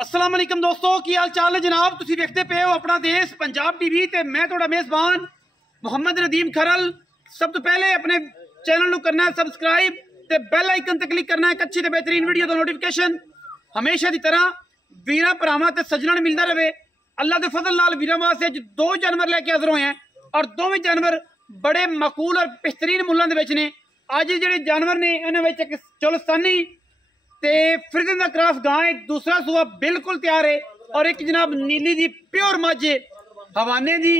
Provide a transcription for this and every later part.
अस्सलाम वालेकुम दोस्तों, की हाल चाल है जनाब। तुसी देखते पे हो अपना देश पंजाब टीवी ते मैं थोड़ा मेज़बान मोहम्मद नदीम खरल। सब तो पहले अपने चैनल को करना है सबसक्राइब ते बेल आइकन ते क्लिक करना है एक अच्छी ते बेहतरीन वीडियो दा नोटिफिकेशन हमेशा की तरह वीरां भरावां ते सज्जणां नूं मिलदा रहे। अल्लाह के फजल नाल वीरां वास्ते अज दो जानवर लेके हाज़र होए हैं और दोवें जानवर बड़े मकूल और बेहतरीन मुल्लां दे विच ने। अज जिहड़े जानवर ने इन्हां विच इक चोलस्तानी ते फ्रीजन दा क्रॉस गां है, दूसरा सूआ बिल्कुल तैयार है और एक जनाब नीली दी प्योर मझ हवाने दी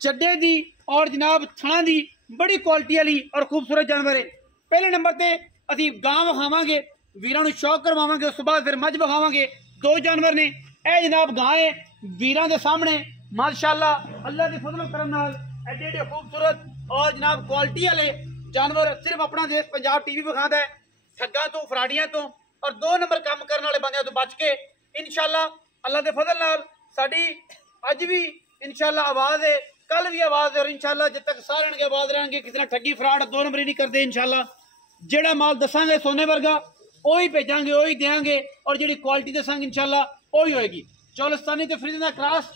चड्डे दी और जनाब थणा दी बड़ी क्वालिटी वाली और खूबसूरत जानवर है। पहले नंबर ते असीं गां विखावांगे, वीरां नूं शौक करवावांगे, उस तो बाद फिर मझ विखावांगे। दो जानवर ने ए जनाब गां है वीरां दे सामने माशाअल्लाह अल्लाह दे फजल करम नाल एडे एडे खूबसूरत और जनाब क्वालिटी वाले जानवर सिर्फ अपना देश पंजाब टीवी विखांदा है। ठग्गां तो फराडियां तो और दो नंबर काम करने वाले बंदे तो बच के इंशाअल्लाह अल्लाह के फजल नाल साडी अज भी इंशाअल्लाह आवाज़ है, कल भी आवाज़ है और इंशाअल्लाह जब तक सारे की आवाज़ रहेंगे किसी ने ठगी फराड दो नंबर ही नहीं करते। इंशाअल्लाह जेड़ा माल दसांगे सोने वर्गा वही भेजांगे, वही देंगे और जी क्वालिटी दसांगे इंशाअल्लाह वही होएगी। चौलस्तानी ते फ्रीजन दा क्रॉस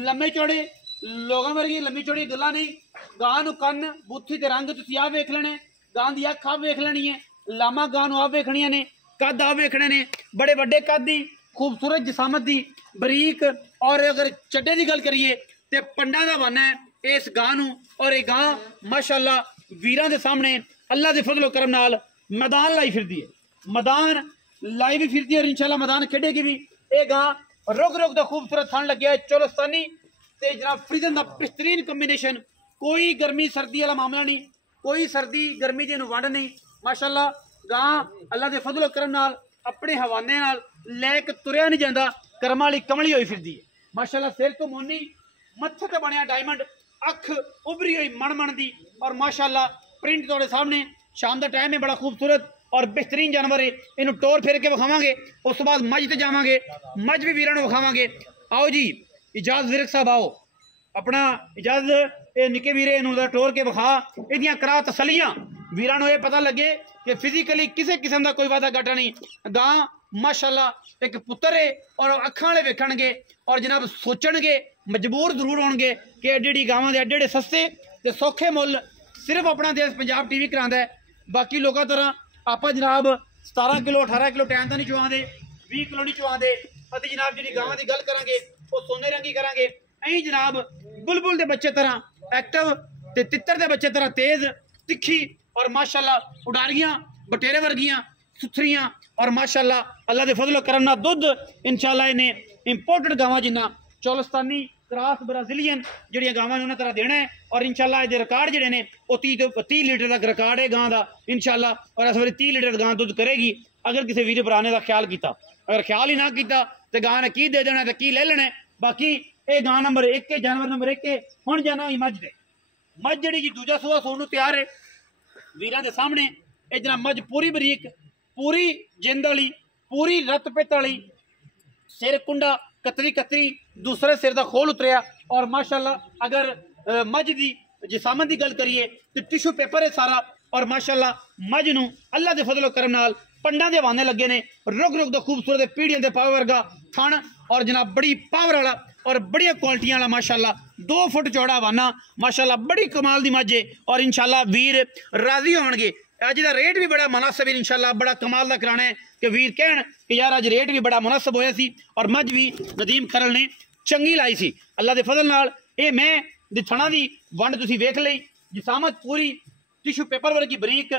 लम्बे चौड़े लोगों वर्गी लम्बी चौड़ी गल्लां नहीं। गां नूं कन्न बूथी ते रंग तुसीं आ वेख लेने, गां दी अख आप वेख लेनी है, लामा गां नूं आप वेखणियां ने, कद आ वेखने ने बड़े वड्डे कद दी खूबसूरत जिसामत दी बरीक। और अगर चड्डे की गल करिए तो पंडा का बना है इस गां नूं और ये गां माशाअल्लाह वीरां दे सामने अल्लाह के फजलो करम नाल मैदान लाई फिरदी है, मैदान लाई भी फिरदी है और इंशाअल्लाह मैदान खेडेगी भी। ये गां रुक रुक दा खूबसूरत थन लग्या है चौलस्तानी ते जनाब फ्रीजन दा बेहतरीन कॉम्बिनेशन। कोई गर्मी सर्दी वाला मामला नहीं, कोई सर्दी गर्मी जी वंड नहीं। माशाअल्लाह गां अल्लाह के फजलो करम नाल अपने हवाने नाल लैक तुरया नहीं जाता, करम वाली कमली हुई फिरदी है। माशाअल्लाह सिर तो मोनी, मत्थे ते बनया डायमंड, अख उभरी हुई मन मन दी और माशाअल्लाह प्रिंट थोड़े सामने। शाम का टाइम है, बड़ा खूबसूरत और बेहतरीन जानवर है। इनू टोर फेर के विखावांगे, उस तो बाद मझ ते जावांगे, मझ भी वीरां नूं विखावांगे। आओ जी इजाज़ विरक साहब आओ अपना इजाज़ ये निके वीरे इनू टोर के विखा इहदियां करा तसलियां वीरां नूं ये पता लगे कि फिजिकली किसी किस्म का कोई वादा घाटा नहीं। गां माशाअल्लाह एक पुत्र है और अखां वाले वेखणगे और जनाब सोचणगे मजबूर जरूर होणगे कि एडी एडी गावां दे एडे एडे सस्ते ते सौखे मुल सिर्फ अपना देश पंजाब टीवी करांदा है। बाकी लोगों तरह आप जनाब 17 किलो 18 किलो टैन तो नहीं चुआते, 20 किलो नहीं चुआते। अभी जनाब जी गावां की गल करांगे वो सोने रंगी करांगे। अं जनाब बुलबुल के बच्चे तरह एक्टिव ते तितर के बच्चे तरह तेज तिखी और माशाअल्लाह उडारियां बटेरे वर्गियां सुथरियां और माशाअल्लाह अल्लाह के फजलो करम नाल दुध इंशाअल्लाह इन्हें इंपोर्टेड गावां जिन्ना चौलस्तानी क्रॉस ब्राजीलियन जिहड़ियां गावां उन्हें तरह देना है और इंशाअल्लाह ये रिकॉर्ड जिहड़े ने वो 30 लीटर तक रिकॉर्ड है गां का इंशाअल्लाह। और इस बार 30 लीटर गां दुध करेगी अगर किसी वीर भरा ने ख्याल किया। अगर ख्याल ही ना किया तो गां ने की दे देना तो की ले लेना। बाकी ये गां नंबर 1 है, जानवर नंबर 1 है। हुण जाना हुई मझ दे, मझ जी जी दूजा सूआ सोन नूं तैयार है वीरां दे सामने। ये जनाब मझ पूरी बरीक, पूरी जिंद वाली, पूरी रत पित वाली, सिर कुंडा कतरी कतरी, दूसरे सिर का खोल उतरिया और माशाअल्लाह अगर मझ की जिसामत की गल करिए तो टिशू पेपर है सारा और माशाअल्लाह मझ नूं अल्लाह के फजलो करम नाल पंडा के हवाने लगे ने। रुक रुक दा खूबसूरत पीढ़ियों के पावर वर्गा थन और जनाब बड़ी पावर वाला और बड़िया क्वालिटियां वाला माशाअल्लाह 2 फुट चौड़ा हवाना माशाअल्लाह बड़ी कमाल की मझ है और इंशाअल्लाह वीर राजी होणगे। अज का रेट भी बड़ा मुनासिब है इंशाअल्लाह, बड़ा कमाल का कराना है कि वीर कहन कि यार अज रेट भी बड़ा मुनासिब होया सी और मझ भी नदीम खरल ने चंगी लाई सी अल्लाह के फजल नाल। ये मैं दी थणा दी वंड तुसीं वेख लई, जिसामत पूरी टिशू पेपर वर्गी बरीक,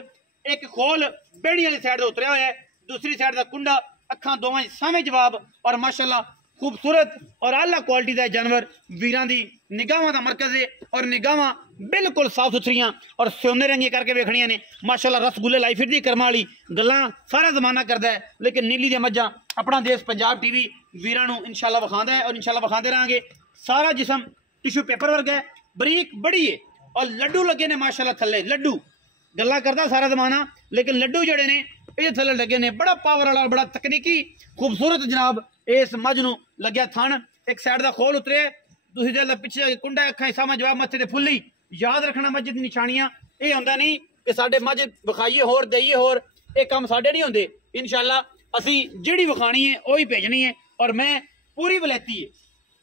एक खोल बेड़ी वाली साइड उतरिया होया है, दूसरी साइड का कुंडा, अखां दोवें सामे जवाब और माशाअल्लाह खूबसूरत और आला क्वालिटी का जानवर वीरां दी निगाहां का मरकज है और निगाहां बिल्कुल साफ सुथरियां और सोने रंगी करके वेखणियां ने। माशाअल्लाह रसगुल्ले लाई फिरदी करम वाली गल्लां सारा जमाना करदा है, लेकिन नीली दी मज्जां अपना देश पंजाब टीवी वीरां नूं इंशाअल्लाह विखांदा है और इंशाअल्लाह विखांदे रहांगे। सारा जिसम टिशू पेपर वर्गा है, बरीक बड़ी है और लड्डू लगे ने माशाअल्लाह थल्ले लड्डू गल्लां करदा सारा जमाना, लेकिन लड्डू जड़े ने ये थल्ले लगे ने बड़ा पावर वाला बड़ा तकनीकी खूबसूरत जनाब इस मझ नूं लग्या थन। एक साइड का खोल उतरे, दूसरी साइड पिछले कुंडा, अखां सामा जवाब मत्थे ते फुल्ली। याद रखना मस्जिद दी निशानियां ये होंदा नहीं कि साडे मझ विखाइए होर देइए होर, ये काम साडे नहीं होंदे। इंशाअल्लाह असी जिहड़ी विखानी है वही भेजनी है और मैं पूरी वलैती है,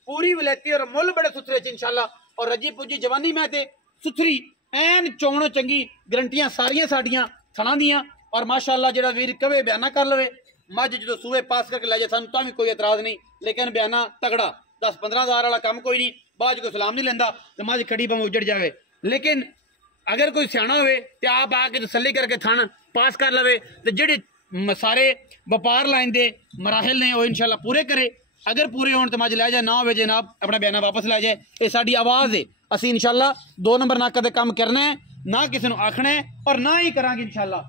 पूरी वलैती और मुल बड़े सुथरे च इंशाल्लाह। और रजी पुजी जवानी मैं ते सुथरी एन चौण चंगी गरंटियां सारियां साडियां थणा दियां। और माशाअल्लाह जेड़ा वीर कवे बयाना कर लवे मझ जो सूए पास करके लै जाए सानू तां भी कोई एतराज नहीं, लेकिन बयाना तगड़ा 10-15 हज़ार वाला काम कोई नहीं, बाद कोई सलाम नहीं लेंदा तो मझ खड़ी भावें उजड़ जावे। लेकिन अगर कोई सियाना होवे ते आप आके तसल्ली करके थण पास कर लवे तो जेड़े सारे व्यापार लाइन दे मराहल ने वो इंशाल्लाह पूरे करे। अगर पूरे होने तो मझ लै जाए, ना हो जनाब अपना बयाना वापस लै जाए। ये साडी आवाज़ है, असी इंशाल्लाह 2 नंबर ना कदे काम करना है, ना किसी को आखना है और ना ही करांगे इंशाल्लाह।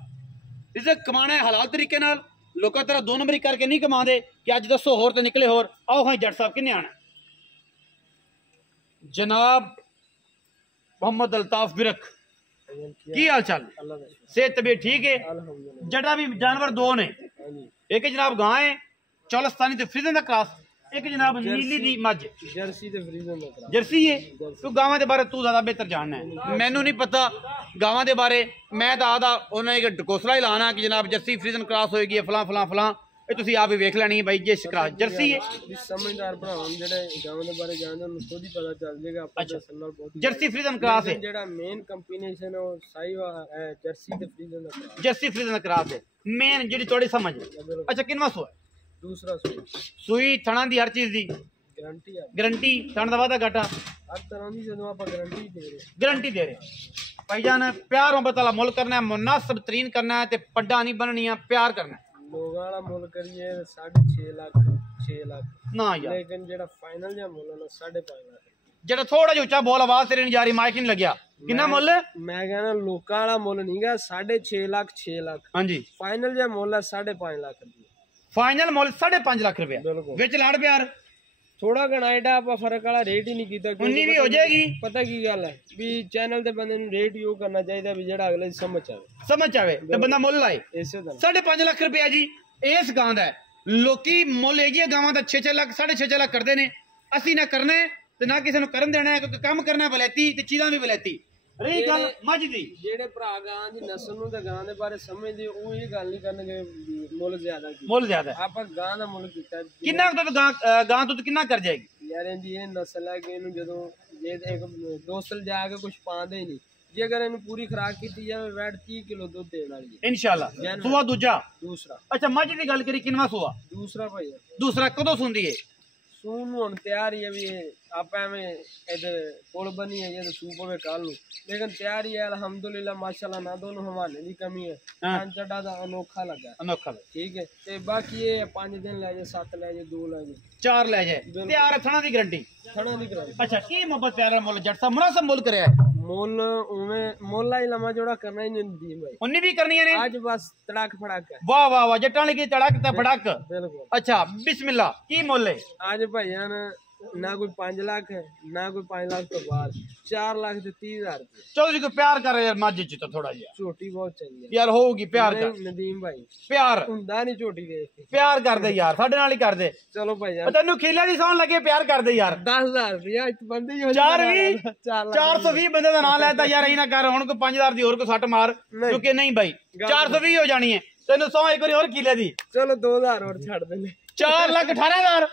रिज़्क कमाना है हलाल तरीके नाल, लोगों तरह 2 नंबरी करके नहीं कमा दे कि अज दसो होर तो निकले होर। आओ हाँ जट साहब किन्ने आना जनाब मोहम्मद अल्ताफ बिरक, की हाल चाल, सेहत तबीयत ठीक है? जड़ा भी जानवर 2 ने, एक जनाब गां है चौलस्तानी ते फ्रीजन दा क्रॉस, एक जनाब नीली दी मझ जर्सी ते फ्रीजन दा क्रॉस। जर्सी है तू गावां दे बारे तू ज्यादा बेहतर जानना है, मैनू नहीं पता गावां दे बारे। मैं तो आदा उन्हें एक ढकोसला ही लाना कि जनाब जर्सी फ्रीजन क्रॉस होएगी फलां फलां फलां, ये तुसी आप ही वेख लेनी है भाई जिस क्रॉस जर्सी है। समझदार भरावां जेड़े गावां दे बारे जानदे उन्हें खुद ही पता चल जाएगा। अच्छा जर्सी फ्रीजन क्रॉस है, जेड़ा मेन कॉम्बिनेशन है वो साहिवाल है जर्सी ते फ्रीजन दा क्रॉस। जर्सी फ्रीजन दा क्रॉस है मेन जेड़ी थोड़ी समझ। अच्छा किनवा सो है? दूसरा सूई थणा दी हर चीज दी गारंटी है, गारंटी थण दा वादा घाटा हर तरह की जदों आप गारंटी दे रहे, गारंटी दे रहे भाईजान। प्यार मोहब्बत वाला मुल करना है, मुनासिब तरीन करना है, ते पड्डा नहीं बननी है, प्यार करना है। लोगां वाला मुल करिए 6.5 लाख 6 लाख ना यार, लेकिन जेड़ा फाइनल जा मुल है ना 5.5 लाख। जेड़ा थोड़ा जिहा उच्चा बोल आवाज तेरी नहीं जा रही, माइक नहीं लगया, कितना मुल? मैं कहना लोकां वाला मुल नहीं गा 6.5 लाख 6 लाख। हाँ जी फाइनल जा मुल है 5.5 लाख रुपये। फाइनल मुल 5.5 लाख रुपया, बिल्कुल विच लाड़ प्यार थोड़ा घना एडा आप फर्क वाला रेट ही नहीं कीता। उन्नी भी हो जाएगी। पता की गल है भी चैनल ते बंदे नु रेट यो करना चाहिए भी जेड़ा अगले समझ आवे ते बंदा मुल लाए। इसे तरह 5.5 लाख रुपया जी इस गां दा लोकी मुल है जी गावां दा 6-6 लाख 6.5 लाख करदे ने। असी ना करना है ते ना किसी नु करन देना है, क्योंकि काम करना वलैती ते चीज़ां भी वलैती। रही गल मझ दी, जेड़े भरा गां दी नस्ल नु ते गां दे बारे समझदे ओ ये गल नहीं करनगे मुल ज्यादा की। मुल ज्यादा है आप गां दा मुल कीता किन्ना तो गां तो किन्ना कर जाएगी यार। इंदी ये नस्ल है कि इनु जदों जे एक दोस्तल जाके कुछ पांदे ही नहीं, जे अगर इनु पूरी खुराक कीती जावे वैट 30 किलो दूध देण वाली है इंशाल्लाह। सुआ दूजा दूसरा। अच्छा मझ दी गल करी किनवा सुआ? दूसरा भाई दूसरा कदों सुंदी है? सून हुन तैयार ही है भी आप एवें इधर पुल बनी है ये सूप होवे कल नु, लेकिन तैयार ही है अल्हम्दुलिल्लाह माशाल्लाह। ना दोनों हवाले दी कमी है, चढ़ा दा अनोखा लगा अनोखा ठीक है। ते बाकी ये 5 दिन ले जाए 7 ले जाए 2 ले जाए 4 ले जाए तैयार थणा दी गारंटी थणा दी गारंटी। अच्छा की मोहब्बत प्यारा मुल जट साहब मुनासिब मुल करया है? मुल उमें मोला ही लम्मा जोड़ा करना ही नहीं दी भाई, उन्नी भी करनी है आज बस तड़ाक फड़ाक है। वाह वाह वाह जट्टां लगी तड़क ते फड़क। बिल्कुल। अच्छा बिस्मिल्लाह की मुल है आज भाईजान ना कोई 5 लाख है ना कोई 5 लाख तो बाद 4 लाख ते 30,000 रुपये। चौधरी को प्यार कर यार मझ च तो थोड़ा जिहा छोटी बहुत चाहिए यार होगी प्यार कर नदीम भाई, प्यार हुंदा नहीं छोटी देख के प्यार कर दे यार साडे नाल ही कर दे। चलो भाईजान तेनू खीले दी सौन लगे प्यार कर दे यार। 10,000 रुपया बंदे ही 420 बंदे का नाम लेता यार यही ना कर हुण को 5,000 दी और को सट मार, क्योंकि नहीं भाई 420 हो जानी है। तेनू 100 एक बार और खीले दी। चलो 2,000 और छड़ देने 4,18,000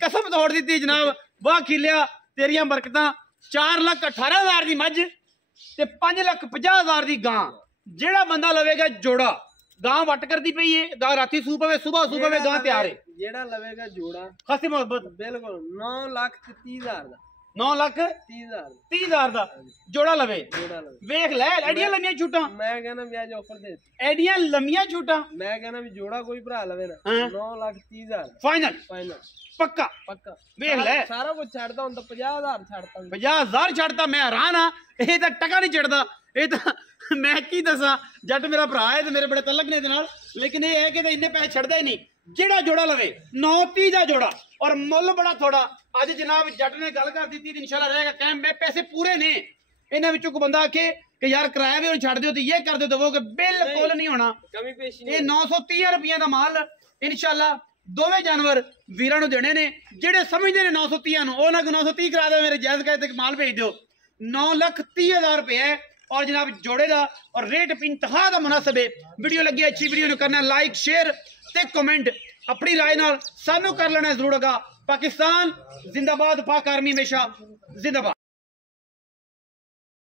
कसम तोड़ दी जनाब। वाह खिलिया तेरिया बरकतां। 4,18,000 की मझ ते 5,50,000 की गां। जेड़ा बंदा लवेगा जोड़ा गां वट करती पई है, गां राती सूप पवे सुबह सूप पवे गां तैयार है। जेड़ा लवेगा जोड़ा खासी मोहब्बत बिल्कुल 9,30,000 दा 9,30,000 दा जोड़ा लवे। वेख ले एडियां लम्मियां छूटां। मैं कहना भी आज ऑफर दे एडियां लम्मियां छूटां। मैं कहना भी जोड़ा कोई भरा लवे ना 9,30,000 फाइनल फाइनल पक्का पक्का। वेख ले सारा कुछ छड़दा हुंदा 50,000 छड़ता 50,000 छड़ता। मैं हैरान हां ये तां टका नहीं चढ़दा। ये तां मैं की दसां जट मेरा भरा है ते मेरे बड़े तलक ने इहदे नाल, लेकिन ये है कि इन्ने पैसे छड़दा ही नहीं। जेड़ा जोड़ा लवे 9,30 का जोड़ा और मुल बड़ा थोड़ा। अज जनाब जट ने गल कर दी इंशाल्लाह रहेगा कायम। मैं पैसे पूरे ने इन्हां विचों कोई बंदा आखे कि यार किराया भी छड़ दियो तो ये कर दो वो बिल्कुल नहीं होना। कमी पेशी ये 930 रुपये का माल इंशाल्लाह दोवें जानवर वीरां नूं देने ने। जेड़े समझदे ने 930 नूं उन्हां को 930 करा दो, मेरे जायज़ कहते माल भेज दो। 9,30,000 रुपये है और जनाब जोड़े का और रेट इंतहा का मुनासिब है। वीडियो लगी अच्छी वीडियो करना लाइक शेयर ते कमेंट। अपनी राय नाल सानू कर लेना जरूर होगा। पाकिस्तान जिंदाबाद, पाक आर्मी हमेशा जिंदाबाद।